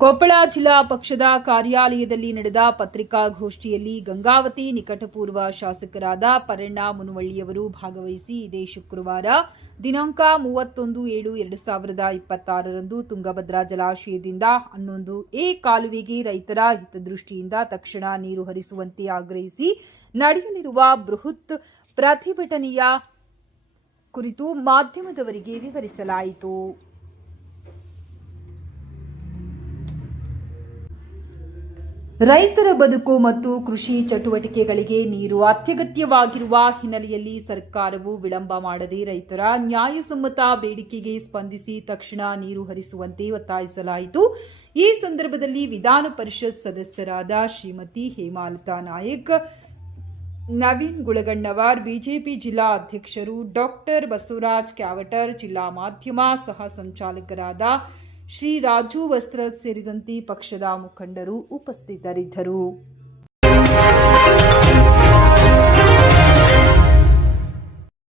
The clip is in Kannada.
ಕೊಪ್ಪಳ ಜಿಲ್ಲಾ ಪಕ್ಷದ ಕಾರ್ಯಾಲಯದಲ್ಲಿ ನಡೆದ ಪತ್ರಿಕಾಗೋಷ್ಠಿಯಲ್ಲಿ ಗಂಗಾವತಿ ನಿಕಟಪೂರ್ವ ಶಾಸಕರಾದ ಪರಣ್ಣ ಮುನುವಳ್ಳಿಯವರು ಭಾಗವಹಿಸಿ ಇದೇ ಶುಕ್ರವಾರ ದಿನಾಂಕ 31/7/2026ರಂದು ತುಂಗಭದ್ರಾ ಜಲಾಶಯದಿಂದ 11A ಕಾಲುವೆಗೆ ರೈತರ ಹಿತದೃಷ್ಟಿಯಿಂದ ತಕ್ಷಣ ನೀರು ಹರಿಸುವಂತೆ ಆಗ್ರಹಿಸಿ ನಡೆಯಲಿರುವ ಬೃಹತ್ ಪ್ರತಿಭಟನೆಯ ಕುರಿತು ಮಾಧ್ಯಮದವರಿಗೆ ವಿವರಿಸಲಾಯಿತು. ರೈತರ ಬದುಕು ಮತ್ತು ಕೃಷಿ ಚಟುವಟಿಕೆಗಳಿಗೆ ನೀರು ಅತ್ಯಗತ್ಯವಾಗಿರುವ ಹಿನ್ನೆಲೆಯಲ್ಲಿ ಸರ್ಕಾರವು ವಿಳಂಬ ಮಾಡದೆ ರೈತರ ನ್ಯಾಯಸಮ್ಮತ ಬೇಡಿಕೆಗೆ ಸ್ಪಂದಿಸಿ ತಕ್ಷಣ ನೀರು ಹರಿಸುವಂತೆ ಒತ್ತಾಯಿಸಲಾಯಿತು. ಈ ಸಂದರ್ಭದಲ್ಲಿ ವಿಧಾನ ಪರಿಷತ್ ಸದಸ್ಯರಾದ ಶ್ರೀಮತಿ ಹೇಮಾಲತಾ ನಾಯಕ್, ನವೀನ್ ಗುಳಗಣ್ಣವರ್, ಬಿಜೆಪಿ ಜಿಲ್ಲಾ ಅಧ್ಯಕ್ಷರು ಡಾಕ್ಟರ್ ಬಸವರಾಜ್ ಕ್ಯಾವಟರ್, ಜಿಲ್ಲಾ ಮಾಧ್ಯಮ ಸಹ ಸಂಚಾಲಕರಾದ ಶ್ರೀ ರಾಜು ವಸ್ತ್ರ ಸೇರಿದಂತೆ ಪಕ್ಷದ ಮುಖಂಡರು ಉಪಸ್ಥಿತರಿದ್ದರು.